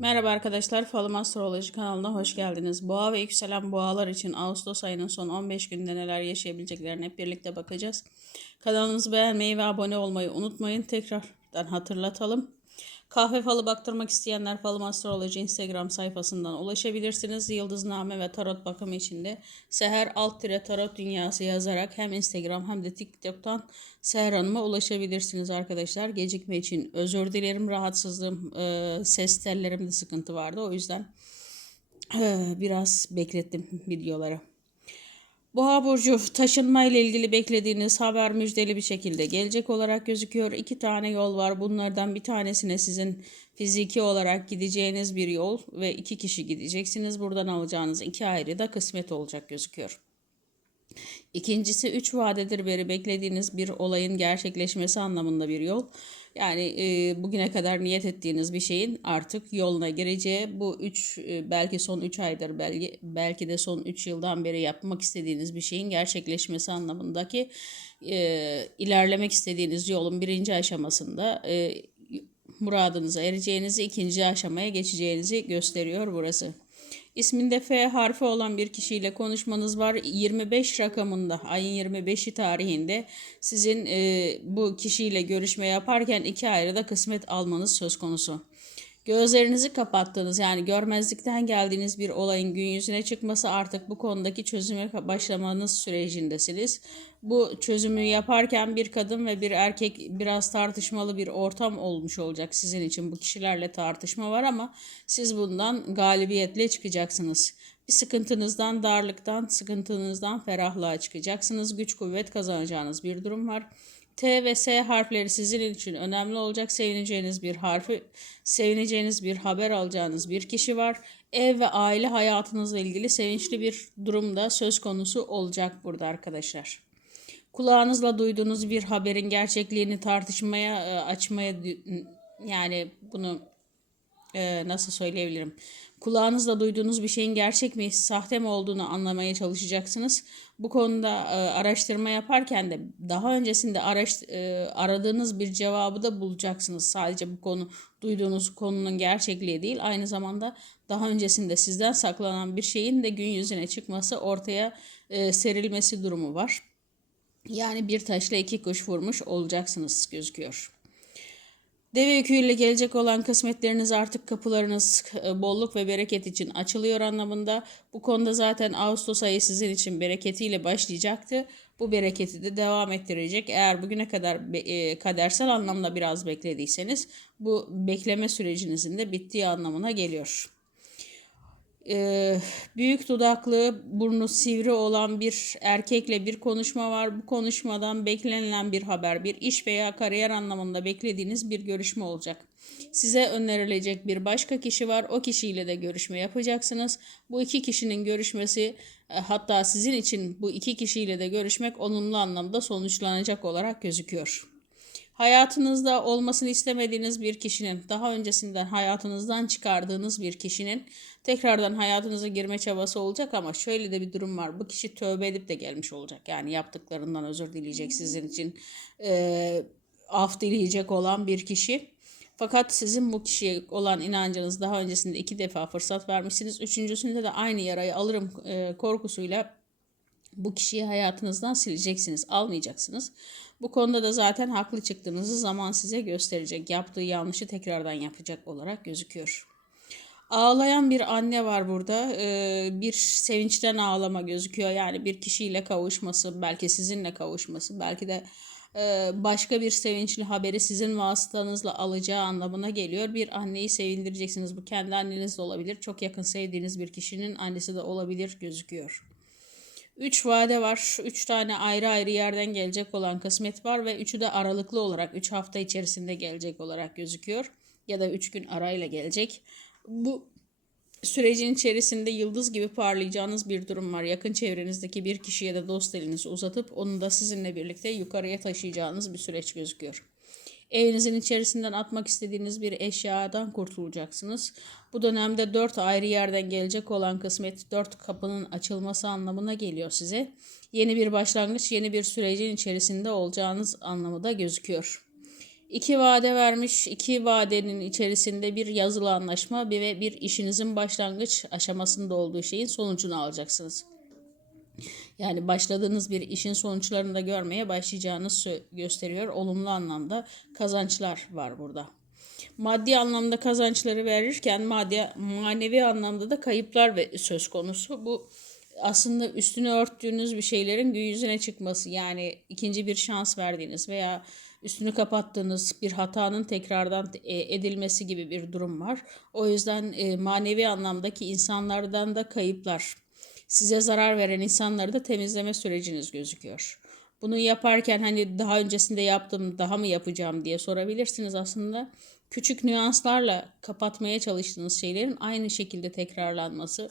Merhaba arkadaşlar, Falım Astroloji kanalına hoş geldiniz. Boğa ve yükselen boğalar için Ağustos ayının son 15 günde neler yaşayabileceklerine hep birlikte bakacağız. Kanalımızı beğenmeyi ve abone olmayı unutmayın. Tekrardan hatırlatalım. Kahve falı baktırmak isteyenler Falım Astroloji Instagram sayfasından ulaşabilirsiniz. Yıldızname ve tarot bakımı için de Seher alt tire tarot dünyası yazarak hem Instagram hem de TikTok'tan Seher Hanım'a ulaşabilirsiniz arkadaşlar. Gecikme için özür dilerim. Rahatsızlığım, e, ses tellerimde sıkıntı vardı. O yüzden e, biraz beklettim videoları. Boğa burcu taşınma ile ilgili beklediğiniz haber müjdeli bir şekilde gelecek olarak gözüküyor. İki tane yol var. Bunlardan bir tanesine sizin fiziki olarak gideceğiniz bir yol ve iki kişi gideceksiniz. Buradan alacağınız iki ayrı da kısmet olacak gözüküyor. İkincisi 3 vadedir beri beklediğiniz bir olayın gerçekleşmesi anlamında bir yol. Yani e, bugüne kadar niyet ettiğiniz bir şeyin artık yoluna gireceği bu 3 e, belki son 3 aydır belki, belki de son 3 yıldan beri yapmak istediğiniz bir şeyin gerçekleşmesi anlamındaki e, ilerlemek istediğiniz yolun birinci aşamasında e, muradınıza ereceğinizi ikinci aşamaya geçeceğinizi gösteriyor burası. İsminde F harfi olan bir kişiyle konuşmanız var. 25 rakamında ayın 25'i tarihinde sizin e, bu kişiyle görüşme yaparken iki ayrı da kısmet almanız söz konusu. Gözlerinizi kapattığınız yani görmezlikten geldiğiniz bir olayın gün yüzüne çıkması artık bu konudaki çözüme başlamanız sürecindesiniz. Bu çözümü yaparken bir kadın ve bir erkek biraz tartışmalı bir ortam olmuş olacak sizin için. Bu kişilerle tartışma var ama siz bundan galibiyetle çıkacaksınız. Bir sıkıntınızdan, darlıktan, sıkıntınızdan ferahlığa çıkacaksınız. Güç kuvvet kazanacağınız bir durum var. T ve S harfleri sizin için önemli olacak. Sevineceğiniz bir harfi, sevineceğiniz bir haber alacağınız bir kişi var. Ev ve aile hayatınızla ilgili sevinçli bir durumda söz konusu olacak burada arkadaşlar. Kulağınızla duyduğunuz bir haberin gerçekliğini tartışmaya e, açmaya yani bunu e, nasıl söyleyebilirim? Kulağınızla duyduğunuz bir şeyin gerçek mi, sahte mi olduğunu anlamaya çalışacaksınız. Bu konuda e, araştırma yaparken de daha öncesinde araş, e, aradığınız bir cevabı da bulacaksınız. Sadece bu konu duyduğunuz konunun gerçekliği değil, aynı zamanda daha öncesinde sizden saklanan bir şeyin de gün yüzüne çıkması, ortaya e, serilmesi durumu var. Yani bir taşla iki kuş vurmuş olacaksınız gözüküyor. Deve yüküyle gelecek olan kısmetleriniz artık kapılarınız e, bolluk ve bereket için açılıyor anlamında. Bu konuda zaten Ağustos ayı sizin için bereketiyle başlayacaktı. Bu bereketi de devam ettirecek. Eğer bugüne kadar e, kadersel anlamda biraz beklediyseniz bu bekleme sürecinizin de bittiği anlamına geliyor e, büyük dudaklı, burnu sivri olan bir erkekle bir konuşma var. Bu konuşmadan beklenilen bir haber, bir iş veya kariyer anlamında beklediğiniz bir görüşme olacak. Size önerilecek bir başka kişi var. O kişiyle de görüşme yapacaksınız. Bu iki kişinin görüşmesi e, hatta sizin için bu iki kişiyle de görüşmek olumlu anlamda sonuçlanacak olarak gözüküyor. Hayatınızda olmasını istemediğiniz bir kişinin, daha öncesinden hayatınızdan çıkardığınız bir kişinin tekrardan hayatınıza girme çabası olacak ama şöyle de bir durum var. Bu kişi tövbe edip de gelmiş olacak. Yani yaptıklarından özür dileyecek sizin için e, af dileyecek olan bir kişi. Fakat sizin bu kişiye olan inancınız daha öncesinde iki defa fırsat vermişsiniz. Üçüncüsünde de aynı yarayı alırım korkusuyla bu kişiyi hayatınızdan sileceksiniz, almayacaksınız. Bu konuda da zaten haklı çıktığınızı zaman size gösterecek. Yaptığı yanlışı tekrardan yapacak olarak gözüküyor. Ağlayan bir anne var burada. Ee, bir sevinçten ağlama gözüküyor. Yani bir kişiyle kavuşması, belki sizinle kavuşması, belki de e, başka bir sevinçli haberi sizin vasıtanızla alacağı anlamına geliyor. Bir anneyi sevindireceksiniz. Bu kendi anneniz de olabilir. Çok yakın sevdiğiniz bir kişinin annesi de olabilir gözüküyor. 3 vade var. 3 tane ayrı ayrı yerden gelecek olan kısmet var ve üçü de aralıklı olarak 3 hafta içerisinde gelecek olarak gözüküyor. Ya da 3 gün arayla gelecek. Bu sürecin içerisinde yıldız gibi parlayacağınız bir durum var. Yakın çevrenizdeki bir kişiye de dost elinizi uzatıp onu da sizinle birlikte yukarıya taşıyacağınız bir süreç gözüküyor. Evinizin içerisinden atmak istediğiniz bir eşyadan kurtulacaksınız. Bu dönemde dört ayrı yerden gelecek olan kısmet dört kapının açılması anlamına geliyor size. Yeni bir başlangıç, yeni bir sürecin içerisinde olacağınız anlamı da gözüküyor. İki vade vermiş. iki vadenin içerisinde bir yazılı anlaşma ve bir işinizin başlangıç aşamasında olduğu şeyin sonucunu alacaksınız. Yani başladığınız bir işin sonuçlarını da görmeye başlayacağınız gösteriyor. Olumlu anlamda kazançlar var burada. Maddi anlamda kazançları verirken maddi, manevi anlamda da kayıplar ve söz konusu. Bu aslında üstünü örttüğünüz bir şeylerin gün yüzüne çıkması. Yani ikinci bir şans verdiğiniz veya üstünü kapattığınız bir hatanın tekrardan e, edilmesi gibi bir durum var. O yüzden e, manevi anlamdaki insanlardan da kayıplar size zarar veren insanları da temizleme süreciniz gözüküyor. Bunu yaparken hani daha öncesinde yaptım daha mı yapacağım diye sorabilirsiniz aslında. Küçük nüanslarla kapatmaya çalıştığınız şeylerin aynı şekilde tekrarlanması,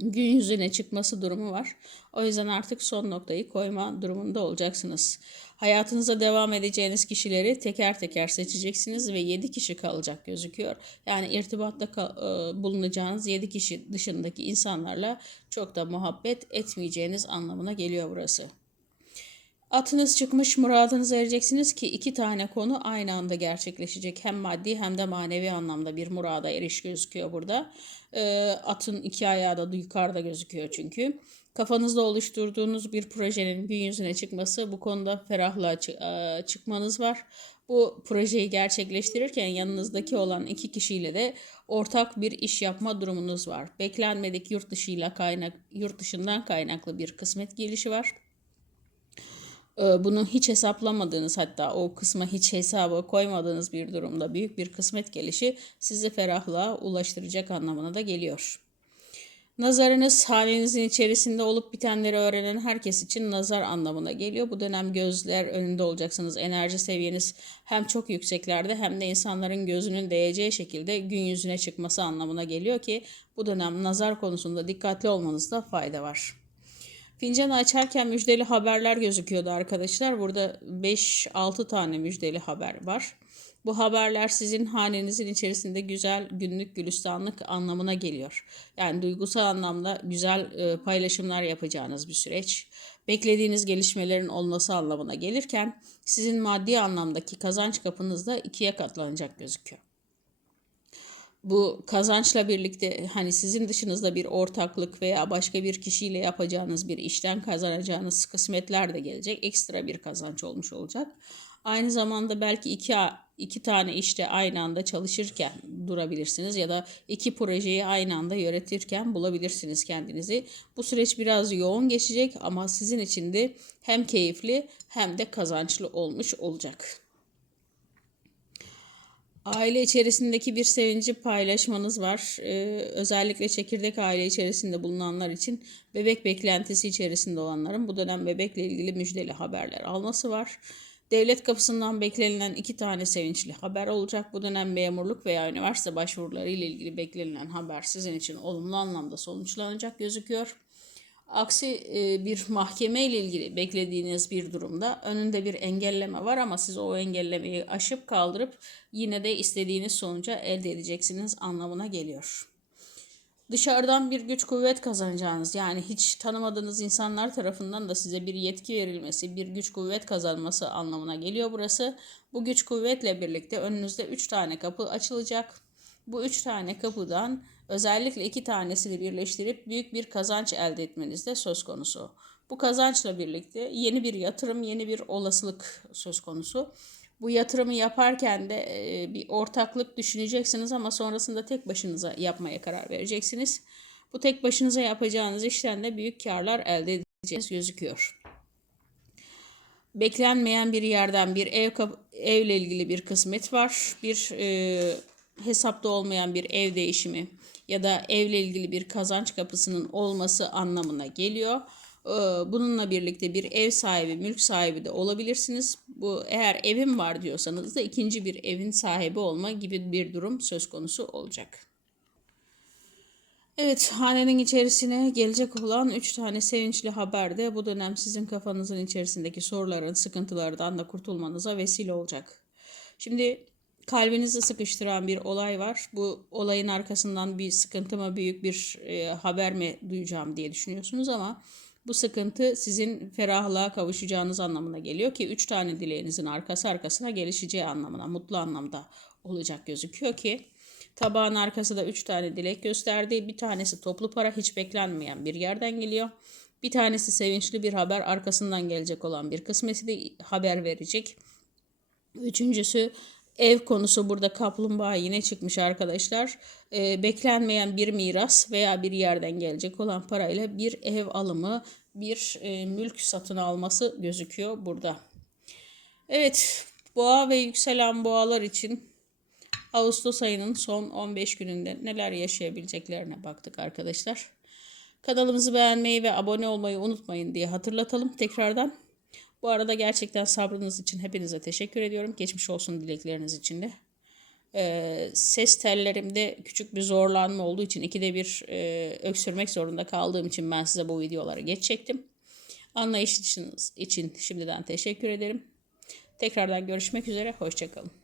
gün yüzüne çıkması durumu var. O yüzden artık son noktayı koyma durumunda olacaksınız. Hayatınıza devam edeceğiniz kişileri teker teker seçeceksiniz ve 7 kişi kalacak gözüküyor. Yani irtibatta e, bulunacağınız 7 kişi dışındaki insanlarla çok da muhabbet etmeyeceğiniz anlamına geliyor burası. Atınız çıkmış muradınıza ereceksiniz ki iki tane konu aynı anda gerçekleşecek. Hem maddi hem de manevi anlamda bir murada eriş gözüküyor burada. Ee, atın iki ayağı da yukarıda gözüküyor çünkü. Kafanızda oluşturduğunuz bir projenin gün yüzüne çıkması bu konuda ferahlığa e, çıkmanız var. Bu projeyi gerçekleştirirken yanınızdaki olan iki kişiyle de ortak bir iş yapma durumunuz var. Beklenmedik yurt dışıyla kaynak yurt dışından kaynaklı bir kısmet gelişi var. Ee, bunu hiç hesaplamadığınız hatta o kısma hiç hesaba koymadığınız bir durumda büyük bir kısmet gelişi sizi ferahlığa ulaştıracak anlamına da geliyor. Nazarınız halinizin içerisinde olup bitenleri öğrenen herkes için nazar anlamına geliyor. Bu dönem gözler önünde olacaksınız. Enerji seviyeniz hem çok yükseklerde hem de insanların gözünün değeceği şekilde gün yüzüne çıkması anlamına geliyor ki bu dönem nazar konusunda dikkatli olmanızda fayda var. Fincanı açarken müjdeli haberler gözüküyordu arkadaşlar. Burada 5-6 tane müjdeli haber var. Bu haberler sizin hanenizin içerisinde güzel günlük gülistanlık anlamına geliyor. Yani duygusal anlamda güzel e, paylaşımlar yapacağınız bir süreç. Beklediğiniz gelişmelerin olması anlamına gelirken sizin maddi anlamdaki kazanç kapınız da ikiye katlanacak gözüküyor bu kazançla birlikte hani sizin dışınızda bir ortaklık veya başka bir kişiyle yapacağınız bir işten kazanacağınız kısmetler de gelecek. Ekstra bir kazanç olmuş olacak. Aynı zamanda belki iki, iki tane işte aynı anda çalışırken durabilirsiniz ya da iki projeyi aynı anda yönetirken bulabilirsiniz kendinizi. Bu süreç biraz yoğun geçecek ama sizin için de hem keyifli hem de kazançlı olmuş olacak. Aile içerisindeki bir sevinci paylaşmanız var. Ee, özellikle çekirdek aile içerisinde bulunanlar için bebek beklentisi içerisinde olanların bu dönem bebekle ilgili müjdeli haberler alması var. Devlet kapısından beklenilen iki tane sevinçli haber olacak. Bu dönem memurluk veya üniversite başvuruları ile ilgili beklenilen haber sizin için olumlu anlamda sonuçlanacak gözüküyor. Aksi e, bir mahkeme ile ilgili beklediğiniz bir durumda önünde bir engelleme var ama siz o engellemeyi aşıp kaldırıp yine de istediğiniz sonuca elde edeceksiniz anlamına geliyor. Dışarıdan bir güç kuvvet kazanacağınız yani hiç tanımadığınız insanlar tarafından da size bir yetki verilmesi, bir güç kuvvet kazanması anlamına geliyor burası. Bu güç kuvvetle birlikte önünüzde 3 tane kapı açılacak. Bu 3 tane kapıdan özellikle iki tanesini birleştirip büyük bir kazanç elde etmeniz de söz konusu. Bu kazançla birlikte yeni bir yatırım, yeni bir olasılık söz konusu. Bu yatırımı yaparken de e, bir ortaklık düşüneceksiniz ama sonrasında tek başınıza yapmaya karar vereceksiniz. Bu tek başınıza yapacağınız işten de büyük karlar elde edeceğiniz gözüküyor. Beklenmeyen bir yerden bir ev evle ilgili bir kısmet var. Bir e, hesapta olmayan bir ev değişimi ya da evle ilgili bir kazanç kapısının olması anlamına geliyor. Ee, bununla birlikte bir ev sahibi, mülk sahibi de olabilirsiniz. Bu eğer evim var diyorsanız da ikinci bir evin sahibi olma gibi bir durum söz konusu olacak. Evet, hanenin içerisine gelecek olan 3 tane sevinçli haber de bu dönem sizin kafanızın içerisindeki soruların, sıkıntılardan da kurtulmanıza vesile olacak. Şimdi kalbinizi sıkıştıran bir olay var. Bu olayın arkasından bir sıkıntı mı, büyük bir e, haber mi duyacağım diye düşünüyorsunuz ama bu sıkıntı sizin ferahlığa kavuşacağınız anlamına geliyor ki 3 tane dileğinizin arkası arkasına gelişeceği anlamına, mutlu anlamda olacak gözüküyor ki tabağın arkası da 3 tane dilek gösterdi. Bir tanesi toplu para hiç beklenmeyen bir yerden geliyor. Bir tanesi sevinçli bir haber arkasından gelecek olan bir kısmeti de haber verecek. Üçüncüsü ev konusu burada kaplumbağa yine çıkmış arkadaşlar. Ee, beklenmeyen bir miras veya bir yerden gelecek olan parayla bir ev alımı, bir e, mülk satın alması gözüküyor burada. Evet, boğa ve yükselen boğalar için Ağustos ayının son 15 gününde neler yaşayabileceklerine baktık arkadaşlar. Kanalımızı beğenmeyi ve abone olmayı unutmayın diye hatırlatalım tekrardan. Bu arada gerçekten sabrınız için hepinize teşekkür ediyorum. Geçmiş olsun dilekleriniz için de. Ee, ses tellerimde küçük bir zorlanma olduğu için ikide bir e, öksürmek zorunda kaldığım için ben size bu videoları geç çektim. Anlayışınız için şimdiden teşekkür ederim. Tekrardan görüşmek üzere. Hoşçakalın.